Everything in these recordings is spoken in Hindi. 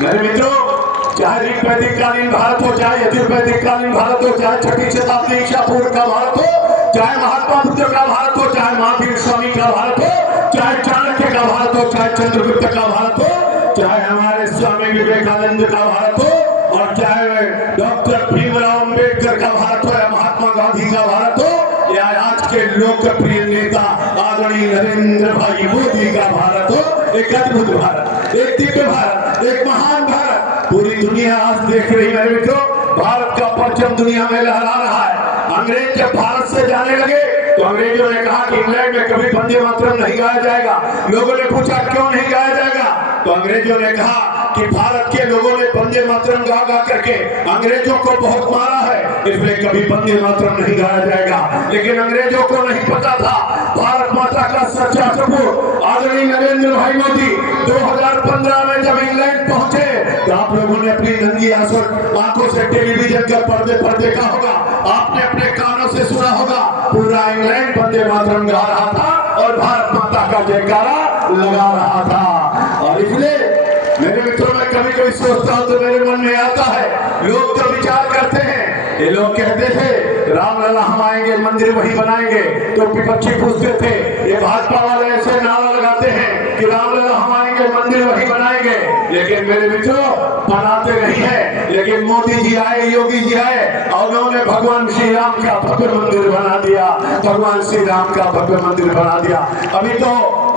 मेरे मित्रों, चाहे ऋग्वैदिक कालीन भारत हो, चाहे यजुर्वैदिक कालीन भारत हो, चाहे छठी शताब्दी ईसा पूर्व का भारत हो, चाहे महात्मा बुद्ध का भारत हो, चाहे महावीर स्वामी का भारत हो, चाहे चाणक्य का भारत हो, चाहे चंद्रगुप्त का भारत हो, चाहे हमारे स्वामी विवेकानंद का भारत हो, और चाहे डॉक्टर भीमराव अम्बेडकर का भारत हो, या महात्मा गांधी का भारत हो, या आज के लोकप्रिय नेता आदरणीय नरेंद्र भाई मोदी का भारत हो, एक अद्भुत भारत, एक दिव्य भारत, एक महान भारत पूरी दुनिया आज देख रही है। मित्रों, भारत का परचम दुनिया में लहरा रहा है। अंग्रेज जब भारत से जाने लगे तो अंग्रेजों ने कहा कि इंग्लैंड में कभी वंदे मातरम नहीं गाया जाएगा। लोगों ने पूछा क्यों नहीं गाया जाएगा, तो अंग्रेजों ने कहा कि भारत के लोगों ने वंदे मातरम गा गा करके अंग्रेजों को बहुत मारा है, इसलिए कभी वंदे मातरम नहीं गाया जाएगा। लेकिन अंग्रेजों को नहीं पता था भारत माता का सच्चा सपूत आदरणीय नरेंद्र भाई मोदी 2015 में जब इंग्लैंड पहुंचे तो आप लोगों ने अपनी नंगी आंखों से टेलीविजन के पर्दे पर देखा होगा, आपने अपने कानों से सुना होगा, पूरा इंग्लैंड वंदे मातरम गा रहा था और भारत माता का जयकारा लगा रहा था। और इसलिए मेरे मित्रों, मैं कभी कभी सोचता हूँ तो मेरे मन में आता है, लोग तो विचार करते हैं, ये लोग कहते थे रामलला हम आएंगे मंदिर वही बनाएंगे, तो विपक्षी पूछते थे, ये भाजपा वाले ऐसे नारा लगाते हैं कि रामलला हम आएंगे मंदिर वही बनाएंगे, लेकिन मेरे मित्रों बनाते नहीं है। लेकिन मोदी जी आए, योगी जी आए और उन्होंने भगवान श्री राम का भव्य मंदिर बना दिया, भगवान श्री राम का भव्य मंदिर बना दिया। अभी तो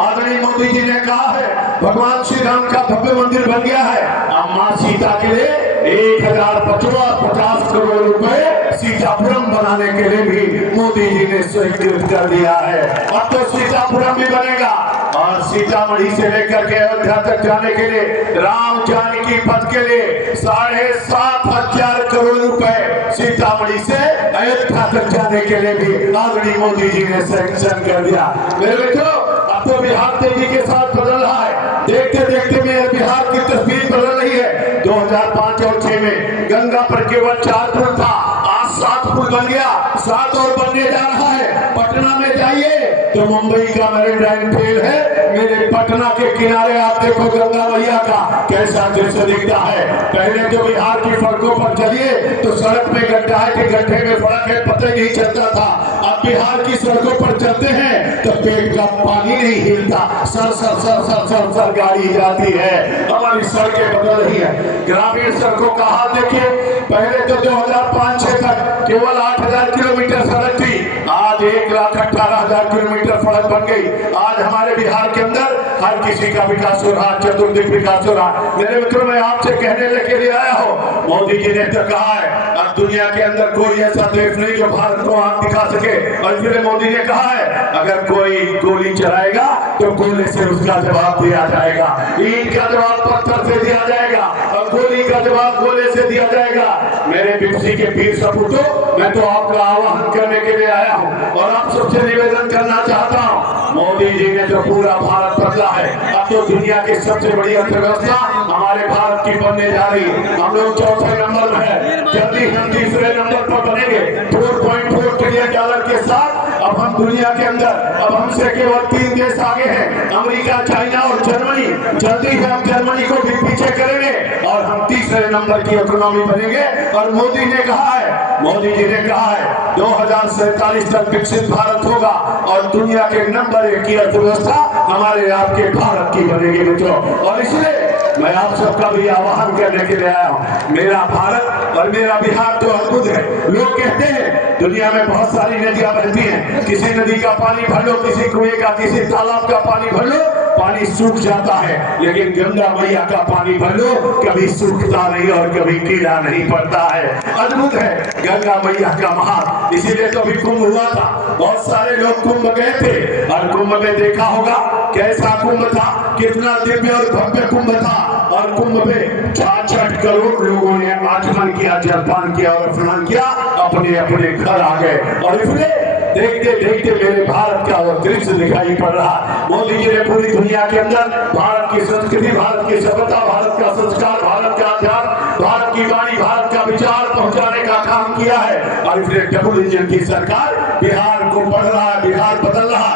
आदरणीय मोदी जी ने कहा है भगवान श्री राम का भव्य मंदिर बन गया है। अब मां सीता के लिए 1050 करोड़ रुपए सीतापुरम बनाने के लिए भी मोदी जी ने स्वीकृत कर दिया है। अब तो सीतापुरम भी बनेगा और सीतामढ़ी से लेकर के अयोध्या तक जाने के लिए राम जानकी पथ के लिए 7,500 करोड़ रुपए सीतामढ़ी से अयोध्या तक जाने के लिए भी आदरणीय मोदी जी ने सैंक्शन कर दिया। मेरे मित्रों, अब तो बिहार तेजी के साथ बदल रहा है। देखते देखते मेरे बिहार की तस्वीर बदल रही है। 2005 और 6 में गंगा पर केवल 4 पुल था, आज 7 पुल बन गया, 7 और बनने जा रहा है। पटना में जाइए तो मुंबई का मैरीन फेल है, मेरे पटना के किनारे आप देखो गंगा मैया का कैसा दृश्य दिखता है। पहले तो बिहार की सड़कों पर चलिए तो सड़क में गड्ढा है कि गड्ढे में फर्क है पता नहीं चलता था। अब बिहार की सड़कों पर चलते हैं तो पेट का पानी नहीं हिलता, sir sir sir sir sir sir गाड़ी जाती है। हमारी सड़कें बदल रही है। ग्रामीण सड़कों का हाल देखिए, पहले तो 2005-6 तक केवल 8,000 किलोमीटर सड़क थी, आज 1,18,000 किलोमीटर सड़क बन गई। आज हमारे बिहार के अंदर हर किसी का विकास हो रहा, चतुर्दिक विकास हो रहा। मेरे मित्रों, मैं आपसे कहने लेके लिए आया हूँ, मोदी जी ने तो कहा है अब दुनिया के अंदर कोई ऐसा देश नहीं जो भारत को आंख दिखा सके, और इसलिए मोदी ने कहा है अगर कोई गोली चलाएगा तो गोले से उसका जवाब दिया जाएगा, ईंट का जवाब पत्थर से दिया जाएगा और गोली का जवाब गोले से दिया जाएगा। मेरे बिरसी के वीर सपूतों, मैं तो आपका आह्वान करने के लिए आया हूँ और आप सबसे निवेदन करना चाहता हूँ, मोदी जी ने जो पूरा भारत बदला है, अब तो दुनिया की सबसे बड़ी अर्थव्यवस्था हमारे भारत की बनने जा रही है। हम लोग 4थे नंबर में है, जल्दी हम 3रे नंबर पर बनेंगे 4.4 ट्रिलियन डॉलर के साथ। अब हम दुनिया के अंदर, अब हमसे केवल 3 देश आगे हैं, अमेरिका, चाइना और जर्मनी। जल्दी हम जर्मनी को भी पीछे करेंगे और हम 3रे नंबर की इकोनॉमी बनेंगे। और मोदी ने कहा है, मोदी जी ने कहा है 2047 तक विकसित भारत होगा और दुनिया के नंबर 1 की अर्थव्यवस्था हमारे आपके भारत की बनेगी मित्रों। और इसलिए मैं आप सबका भी आह्वान करने के लिए आया हूँ, मेरा भारत और मेरा बिहार तो अद्भुत है। लोग कहते हैं दुनिया में बहुत सारी नदियां बहती हैं, किसी नदी का पानी भर लो, किसी कुएं का, किसी तालाब का पानी भर लो, पानी सूख जाता है, लेकिन गंगा मैया का पानी भर लो कभी सूखता नहीं और कभी कीड़ा नहीं पड़ता है। अद्भुत है गंगा मैया का महान। इसीलिए तो अभी कुंभ हुआ था, बहुत सारे लोग कुंभ गए थे और कुंभ में देखा होगा कैसा कुंभ था, कितना दिव्य और भव्य कुंभ था। और कुंभ में 66 करोड़ लोगों ने आचमन किया, जलपान किया और स्नान किया, अपने अपने घर आ गए। और इसलिए देखते देखते मेरे भारत का वो दृश्य दिखाई पड़ रहा। मोदी जी ने पूरी दुनिया के अंदर भारत की संस्कृति, भारत की सभ्यता, भारत का संस्कार, भारत का अध्यात्म, भारत की वाणी, भारत का विचार पहुंचाने का काम किया है। और इसलिए डबल इंजन की सरकार बिहार को बढ़ रहा है, बिहार बदल रहा है।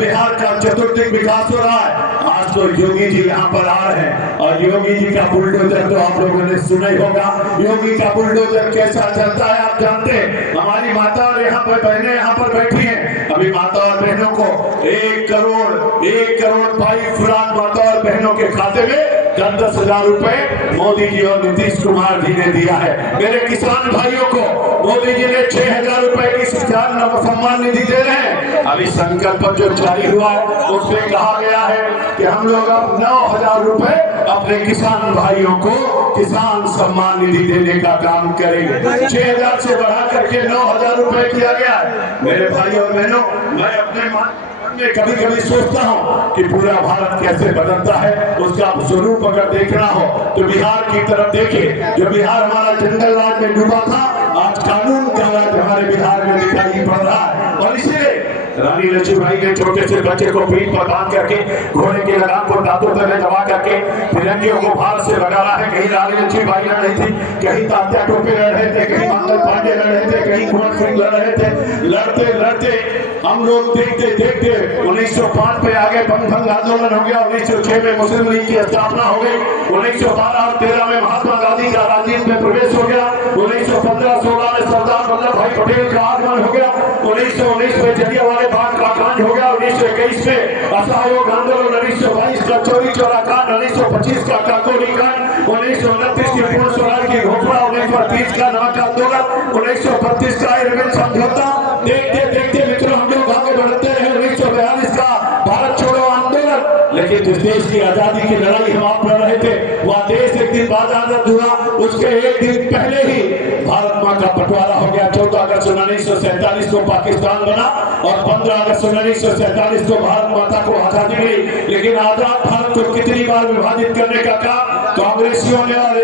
बिहार का चतुर्दिक विकास हो रहा है। आज तो योगी जी यहाँ पर आ रहे हैं और योगी जी का बुलडोजर तो आप लोगों ने सुना ही होगा। योगी का बुलडोजर कैसा चलता है आप जानते हैं। हमारी माता और यहाँ पर बहनें यहाँ पर बैठी हैं। अभी माता और बहनों को 1 करोड़ 22 लाख माता और बहनों के खाते में 10,000 रुपए मोदी जी और नीतीश कुमार जी ने दिया है। मेरे किसान भाइयों को मोदी जी ने 6,000 रुपए की किसान सम्मान निधि दे रहे हैं। अभी संकल्प जो जारी हुआ है उसमें कहा गया है कि हम लोग अब 9,000 रुपए अपने किसान भाइयों को किसान सम्मान निधि देने का काम करेंगे। 6,000 से बढ़ा करके 9,000 रुपए किया गया है। मेरे भाइयों और बहनों, मैं अपने में कभी कभी सोचता हूँ कि पूरा भारत कैसे बदलता है। उसका स्वरूप अगर देखना हो तो बिहार की तरफ देखिए। जो बिहार हमारा जंगल राज में डूबा था, आज कानून का राज हमारे बिहार में दिखाई पड़ रहा है। और इसीलिए रानी लक्ष्मीबाई ने छोटे से बच्चे को पीठ पर बांध करके घोड़े की लगाम को दांतों तले दबा करके फिरंगियों को बाहर से भगाना है। कहीं रानी लक्ष्मीबाई लड़ रही थी, कहीं तात्या टोपे लड़ रहे थे, कहीं मंगल पांडे लड़ रहे थे, कहीं कुंवर सिंह लड़ रहे थे। लड़ते लड़ते हम लोग देखते देखते 1905 पे आगे बंग आंदोलन हो गया। 1906 में मुस्लिम लीग की स्थापना हो गई। 1912 और 13 में महात्मा गांधी का राजनीति में प्रवेश हो गया। 1915-16 में सरदार वल्लभ भाई पटेल का आगमन हो गया। 1919 में जलियांवाला बाग का कांड हो गया। 1921 में असहयोग आंदोलन, 1922 का चोरी चौरा कांड, 1925 का काकोरी कांड, 1929 की पूर्ण स्वराज की घोषणा, 1930 का नमक आंदोलन, 1932 का इरविन समझौता। देखते देखते मित्रों हम लोग आगे बढ़ते रहे। 1942 का भारत छोड़ो आंदोलन। लेकिन जिस देश की आजादी की लड़ाई हम आप लड़ रहे थे, वह देश एक दिन बाद आजाद हुआ। उसके एक दिन पहले ही भारत माँ का बंटवारा हो गया। 14 अगस्त 1947 को पाकिस्तान बना और 15 अगस्त 1947 को भारत माता को आजादी मिली। लेकिन आजाद भारत को कितनी बार विभाजित करने का काम कांग्रेसियों ने और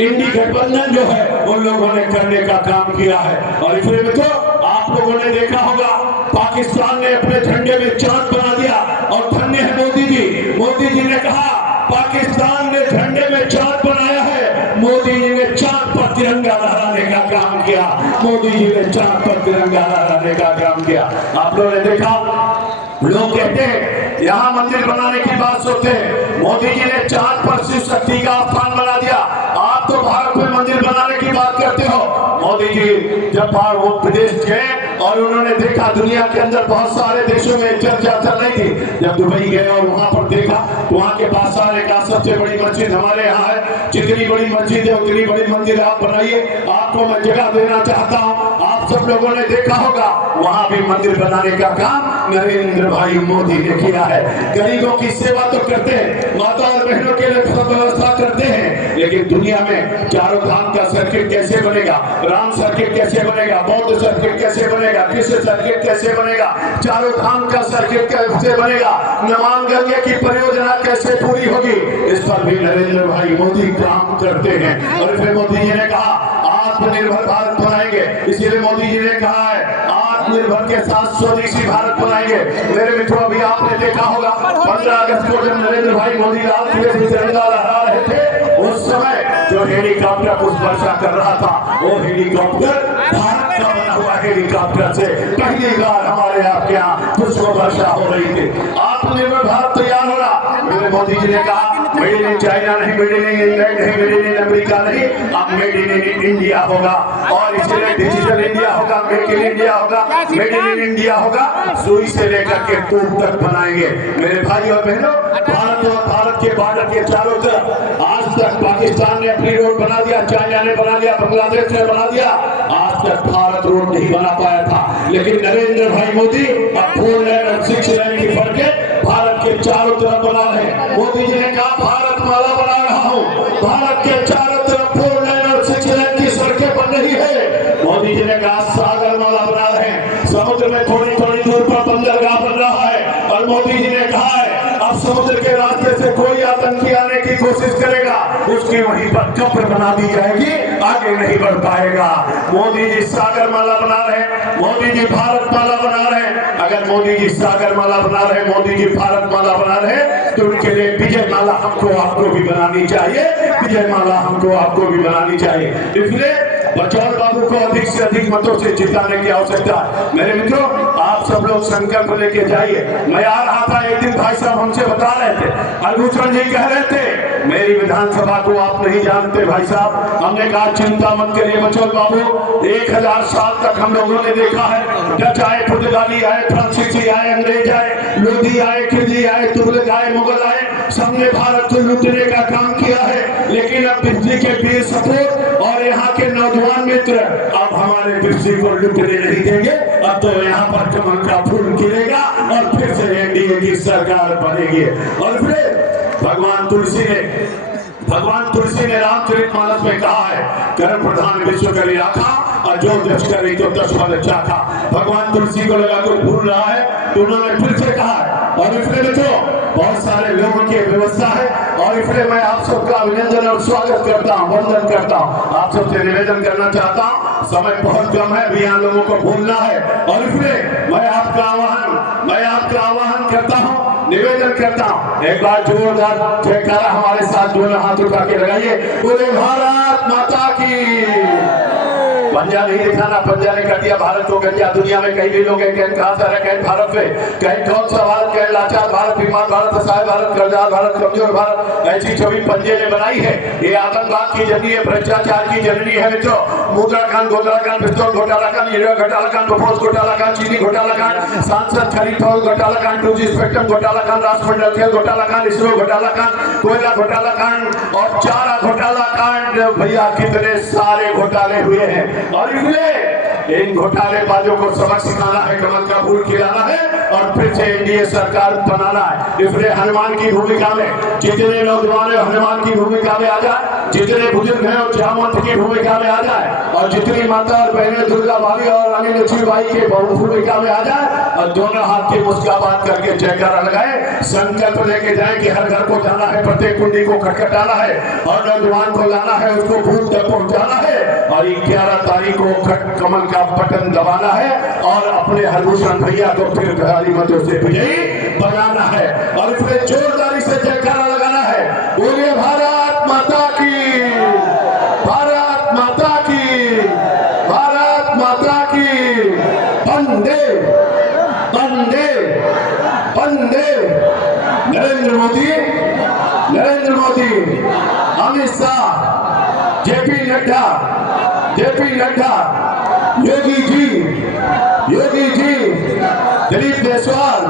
इंडी गठबंधन जो है उन लोगों ने करने का काम किया है। और इसलिए मित्रों आप लोगों ने देखा होगा पाकिस्तान ने अपने झंडे में चांद बना दिया और धन्य है मोदी जी। मोदी जी ने कहा पाकिस्तान ने झंडे में चांद बनाया है, मोदी जी ने चांद पर तिरंगा लहराने का काम किया। मोदी जी ने चांद पर तिरंगा लहराने का काम किया। आप लोगों ने देखा, लोग कहते हैं यहाँ मंदिर बनाने की बात सोचते हैं। मोदी जी ने चांद पर शिव शक्ति का स्थान बना दिया। आप तो भारत में मंदिर बनाने की बात करते हो। मोदी जी जब वो विदेश गए और उन्होंने देखा दुनिया के अंदर बहुत सारे देशों में चर्चा चल रही थी। जब दुबई गए और वहां पर देखा तो वहां के बादशाह ने कहा सबसे बड़ी मस्जिद हमारे यहाँ है, जितनी बड़ी मस्जिद है उतनी बड़ी मंदिर आप बनाइए, आपको मैं जगह देना चाहता हूँ। आप सब लोगों ने देखा होगा वहां भी मंदिर बनाने का काम नरेंद्र भाई मोदी ने किया है। गरीबों की सेवा तो करते हैं, माता और बहनों के लिए सब व्यवस्था करते हैं, लेकिन दुनिया में चारों धाम का सर्किट कैसे बनेगा, राम सर्किट कैसे बनेगा, बौद्ध सर्किट कैसे बनेगा, कृष्ण सर्किट कैसे बनेगा, चारों धाम का सर्किट कैसे बनेगा, नमामि गंगे की परियोजना कैसे पूरी होगी, इस पर भी नरेंद्र भाई मोदी काम करते हैं। और फिर मोदी जी ने कहा आत्मनिर्भर भारत बनाएंगे। इसीलिए मोदी जी ने कहा है आत्मनिर्भर के साथ स्वदेशी भारत बनाएंगे। मेरे मित्रों अभी आपने देखा होगा 15 अगस्त को जब नरेंद्र भाई मोदी लाल किले से तिरंगा लहरा रहे थे, उस समय जो हेलीकॉप्टर पुष्प वर्षा कर रहा था वो हेलीकॉप्टर भारत का बना हुआ हेलीकॉप्टर से पहली बार हमारे आपके यहाँ पुष्प वर्षा हो रही थी। आत्मनिर्भर भारत तैयार हो रहा। मेरे मोदी जी ने कहा मेड इन चाइना नहीं, मेड इन इंग्लैंड नहीं, मेड इन अमेरिका नहीं, अब मेड इन इंडिया होगा। और इसलिए डिजिटल इंडिया होगा, मेक इन इंडिया होगा, मेड इन इंडिया होगा। सुई से लेकर के तूप तक बनाएंगे। मेरे भाई और बहनों, भारत और भारत के बॉर्डर के चारों तरफ आज तक पाकिस्तान ने अपनी रोड बना दिया, चाइना ने बना दिया, बांग्लादेश ने बना दिया, आज तक भारत रोड नहीं बना पाया था। लेकिन नरेंद्र भाई मोदी अब 4 लेन और 6 लेन की सड़कें भारत के चारों तरफ बना रहे। मोदी जी ने कहा भारत माला बना रहा हूँ, भारत के चारों तरफ 4 लेन और 6 लेन की सड़कें बन रही है। मोदी जी ने कहा सागर माला बना रहे हैं, समुद्र में थोड़ी थोड़ी दूर पर बंदरगाह बन रहा है। और मोदी जी ने कहा है अब समुद्र के रास्ते से कोई आतंकी आने की कोशिश करेगा उसकी वहीं पर कब्र बना दी जाएगी, आगे नहीं बढ़ पाएगा। मोदी जी सागर माला बना रहे, मोदी जी भारत माला बना रहे। अगर मोदी जी सागर माला बना रहे, मोदी जी भारत माला बना रहे, तो उनके लिए विजय माला हमको आपको भी बनानी चाहिए, विजय माला हमको आपको भी बनानी चाहिए। इसलिए बचौल बाबू को अधिक से अधिक मतों से जिताने की आवश्यकता है। मेरे मित्रों, आप आप सब लोग संकल्प लेके जाइए। मैं आ रहा था एक दिन, भाई साहब हमसे बता रहे थे, अलभूषण जी कह रहे थे मेरी विधानसभा को आप नहीं जानते भाई साहब। हमने कहा चिंता मत करिए बचौल बाबू, 1000 साल तक हम लोगों ने देखा है, डच आए, पुर्तगाली आए, फ्रांसीसी आए, अंग्रेज आए, लोधी आए, खिलजी आए, तुगलक आए, मुगल आए, सबने भारत को लूटने का काम किया है। लेकिन अब बिजली के वीर सपूत और यहाँ के नौजवान मित्र अब हमारे बिजली को लूटने नहीं देंगे। अब तो यहाँ पर कमल का फूल खिलेगा और फिर से एनडीए की सरकार बनेगी। और फिर भगवान तुलसी ने रामचरितमानस में कहा है, कर्म प्रधान विश्व करी राखा और जो दस करी तो 10 फल चाखा। भगवान तुलसी को लगा कोई भूल रहा है तो उन्होंने फिर से कहा है। और इसलिए बच्चों बहुत सारे लोगों की व्यवस्था है और इसलिए मैं आप सबका अभिनंदन और स्वागत करता हूँ, वंदन करता हूँ। आप सबसे निवेदन करना चाहता हूँ, समय बहुत कम है, अभी यहाँ लोगों को भूलना है। और इसलिए मैं आपका आह्वान करता हूँ, निवेदन करता हूँ, एक बार जोरदार जयकारा हमारे साथ दोनों हाथ उठा के लगाइए, बोले भारत माता की। पंजा नहीं दिखाना, पंजा ने कर दिया भारत को गंजा। दुनिया में कई भी लोग हैं, कहाँ से कहीं भारत से, कहीं कौन सा भारत, कहीं लाचार भारत, बीमार भारत, असहाय भारत, कर्जदार भारत, कमजोर भारत, ऐसी छवि पंजे ने बनाई है। ये आतंकवाद की जननी है, भ्रष्टाचार की जननी है मित्रों। मुद्रा कांड, घोटाला कांड, पिस्तौल घोटाला कांड, हीरा घोटाला कांड, बफोस घोटाला कांड, चीनी घोटाला कांड, सांसद खरीद घोटाला कांड, 2G स्पेक्ट्रम घोटाला कांड, राष्ट्रमंडल खेल घोटाला कांड, इसरो घोटाला कांड, कोयला घोटाला कांड और चारा घोटाला कांड। भैया कितने सारे घोटाले हुए हैं और इसलिए इन घोटालेबाजों को सबक सिखाना है, कमल का फूल खिलाना है और फिर से एनडीए सरकार बनाना है। इसलिए हनुमान की भूमिका में जितने नौजवान हनुमान की भूमिका में आ जाए, जितने बुजुर्ग हैं और जामवंत की भूमिका में आ जाए और जितनी माता और बहनें दुर्गा भाभी और रानी लक्ष्मीबाई के भूमिका में आ जाए और दोनों हाथ की मुस्काबात करके जयकारा लगाए, संकल्प लेके जाए कि हर घर को जाना है, प्रत्येक कुंडी को खटखटाना है और नौजवान को लाना है, उसको भूख तक पहुंचाना है और 11 तारीख को कमल का बटन दबाना है और अपने हरभूषण भैया को फिर भारी मतों से विजयी बनाना है। और इसमें जोरदारी से जयकारा लगाना है, बोलिए भारत माता की, भारत माता की, भारत माता की। वंदे वंदे वंदे। नरेंद्र मोदी, अमित शाह, जेपी नड्डा, योगी जी, दिलीप जायसवाल,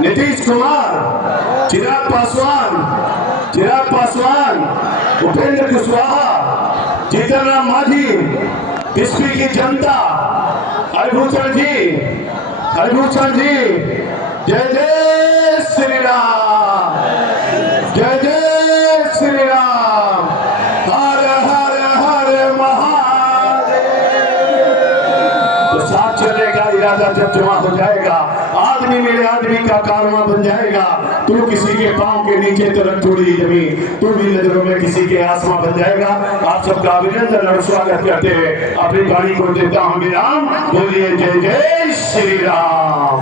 नीतीश कुमार, चिराग पासवान, उपेंद्र कुशवाहा, जीतन राम मांझी, किसपी की जनता, हरभूषण जी, जय जय श्री राम, जय जय श्री राम, हर हर हर महादेव। तो साथ चलेगा इरादा जब जमा हो जाएगा, आदमी मेरे आदमी का कारवां बन जाएगा। तू किसी के पांव के नीचे तरफ थोड़ी जमीन, तू भी नजरों में किसी के आसमां बन जाएगा। आप सबका अभिनंदन और स्वागत करते हुए अपनी वाणी को देता हूं विराम। बोलिए जय जय श्री राम।